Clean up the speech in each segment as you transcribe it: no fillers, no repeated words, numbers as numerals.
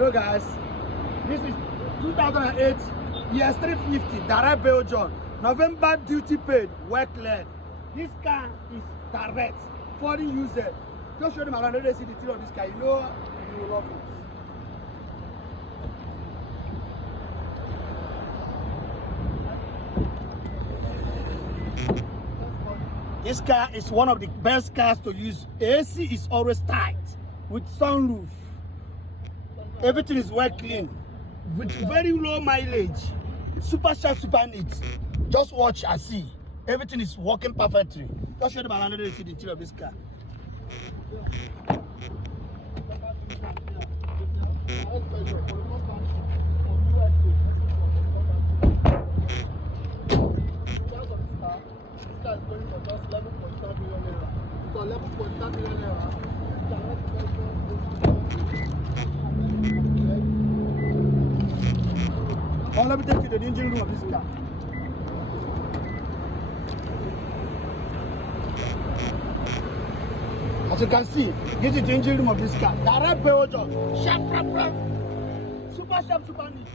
Hello guys, this is 2008 ES350 direct Belgium. November duty paid, work cleared. This car is direct, foreign user. Just show them around, let them see the tail of this car. You know you will love it. This car is one of the best cars to use. AC is always tight with sunroof. Everything is well clean with very low mileage. Super sharp, super neat. Just watch and see. Everything is working perfectly. Just show them around and see the interior of this car. This car is going for just 11.5 million naira. So 11.5 million naira. Oh, let me take you to the engine room of this car. As you can see, this is the engine room of this car. Direct Belgium, sharp, super sharp, super neat.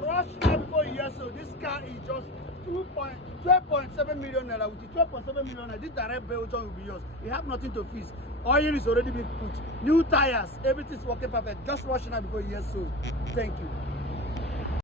Rush now before a year, so this car is just 12.7 million naira. With the 12.7 million naira, this direct Belgium will be yours. You have nothing to fix. Oil is already been put. New tires, everything is working perfect. Just rush now before a year, so thank you.